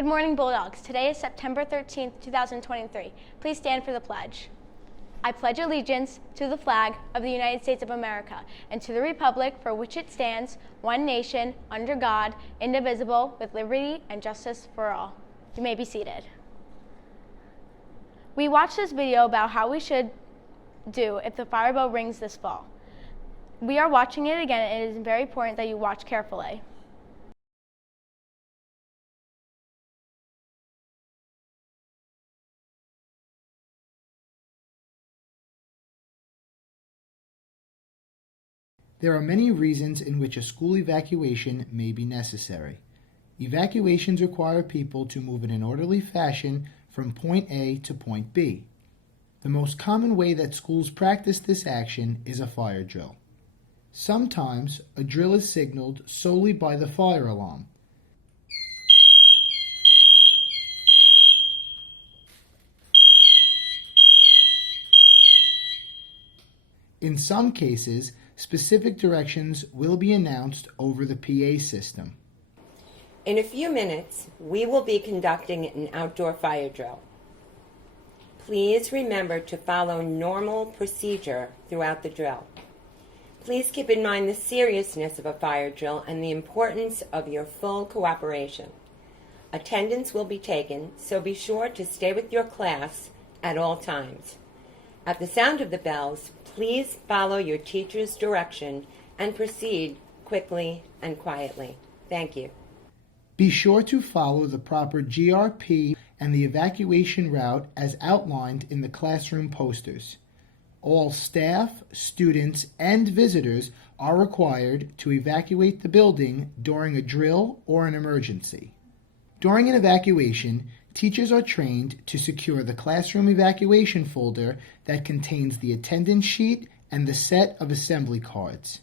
Good morning, Bulldogs. Today is September 13th, 2023. Please stand for the pledge. I pledge allegiance to the flag of the United States of America and to the republic for which it stands, one nation, under God, indivisible, with liberty and justice for all. You may be seated. We watched this video about how we should do if the fire bell rings this fall. We are watching it again, and it is very important that you watch carefully. There are many reasons in which a school evacuation may be necessary. Evacuations require people to move in an orderly fashion from point A to point B. The most common way that schools practice this action is a fire drill. Sometimes a drill is signaled solely by the fire alarm. In some cases, specific directions will be announced over the PA system. In a few minutes, we will be conducting an outdoor fire drill. Please remember to follow normal procedure throughout the drill. Please keep in mind the seriousness of a fire drill and the importance of your full cooperation. Attendance will be taken, so be sure to stay with your class at all times. At the sound of the bells, please follow your teacher's direction and proceed quickly and quietly. Thank you. Be sure to follow the proper GRP and the evacuation route as outlined in the classroom posters. All staff, students, and visitors are required to evacuate the building during a drill or an emergency. During an evacuation, teachers are trained to secure the classroom evacuation folder that contains the attendance sheet and the set of assembly cards.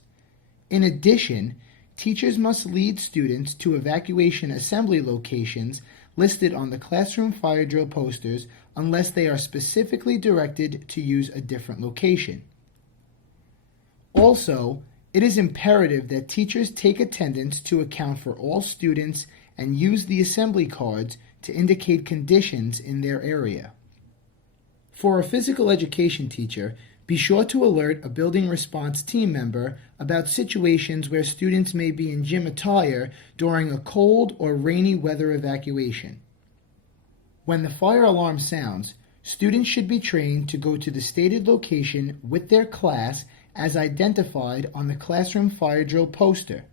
In addition, teachers must lead students to evacuation assembly locations listed on the classroom fire drill posters unless they are specifically directed to use a different location. Also, it is imperative that teachers take attendance to account for all students and use the assembly cards to indicate conditions in their area. For a physical education teacher, be sure to alert a building response team member about situations where students may be in gym attire during a cold or rainy weather evacuation. When the fire alarm sounds, students should be trained to go to the stated location with their class as identified on the classroom fire drill poster.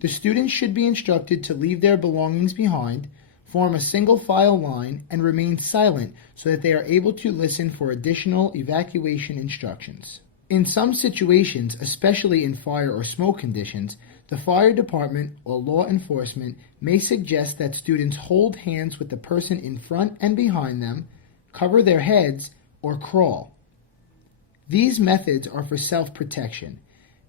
The students should be instructed to leave their belongings behind, form a single file line, and remain silent so that they are able to listen for additional evacuation instructions. In some situations, especially in fire or smoke conditions, the fire department or law enforcement may suggest that students hold hands with the person in front and behind them, cover their heads, or crawl. These methods are for self-protection.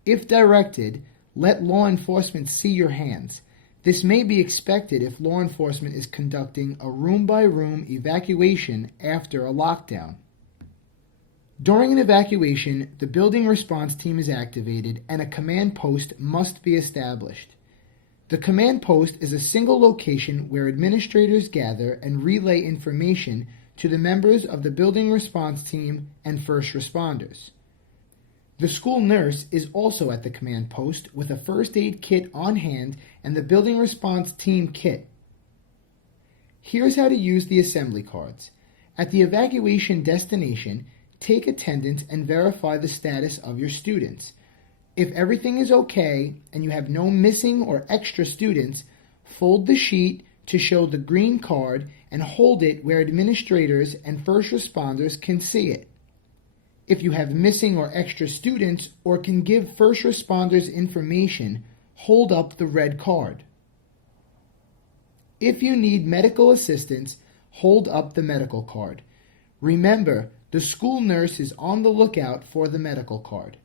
If directed, let law enforcement see your hands. This may be expected if law enforcement is conducting a room-by-room evacuation after a lockdown. During an evacuation, the building response team is activated and a command post must be established. The command post is a single location where administrators gather and relay information to the members of the building response team and first responders. The school nurse is also at the command post with a first aid kit on hand and the building response team kit. Here's how to use the assembly cards. At the evacuation destination, take attendance and verify the status of your students. If everything is okay and you have no missing or extra students, fold the sheet to show the green card and hold it where administrators and first responders can see it. If you have missing or extra students or can give first responders information, hold up the red card. If you need medical assistance, hold up the medical card. Remember, the school nurse is on the lookout for the medical card.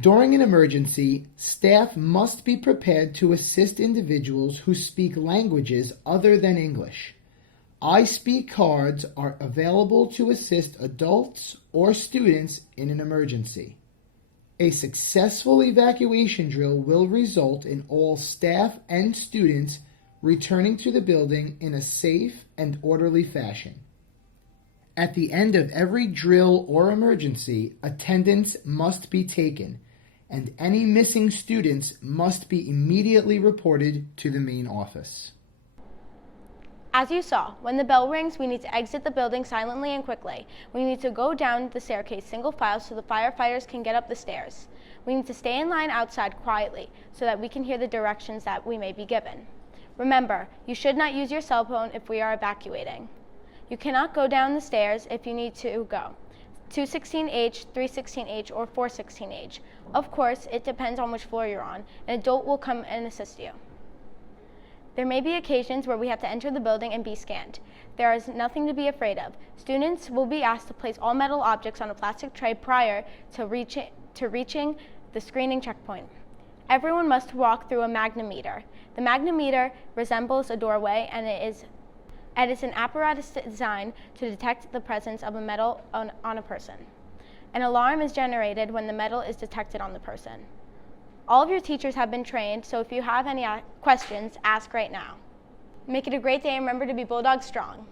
During an emergency, staff must be prepared to assist individuals who speak languages other than English. I Speak cards are available to assist adults or students in an emergency. A successful evacuation drill will result in all staff and students returning to the building in a safe and orderly fashion. At the end of every drill or emergency, attendance must be taken, and any missing students must be immediately reported to the main office. As you saw, when the bell rings, we need to exit the building silently and quickly. We need to go down the staircase single file so the firefighters can get up the stairs. We need to stay in line outside quietly so that we can hear the directions that we may be given. Remember, you should not use your cell phone if we are evacuating. You cannot go down the stairs if you need to go 216H, 316H, or 416H. Of course, it depends on which floor you're on. An adult will come and assist you. There may be occasions where we have to enter the building and be scanned. There is nothing to be afraid of. Students will be asked to place all metal objects on a plastic tray prior to reaching the screening checkpoint. Everyone must walk through a magnometer. The magnometer resembles a doorway and it is an apparatus designed to detect the presence of a metal on a person. An alarm is generated when the metal is detected on the person. All of your teachers have been trained, so if you have any questions, ask right now. Make it a great day and remember to be Bulldog strong.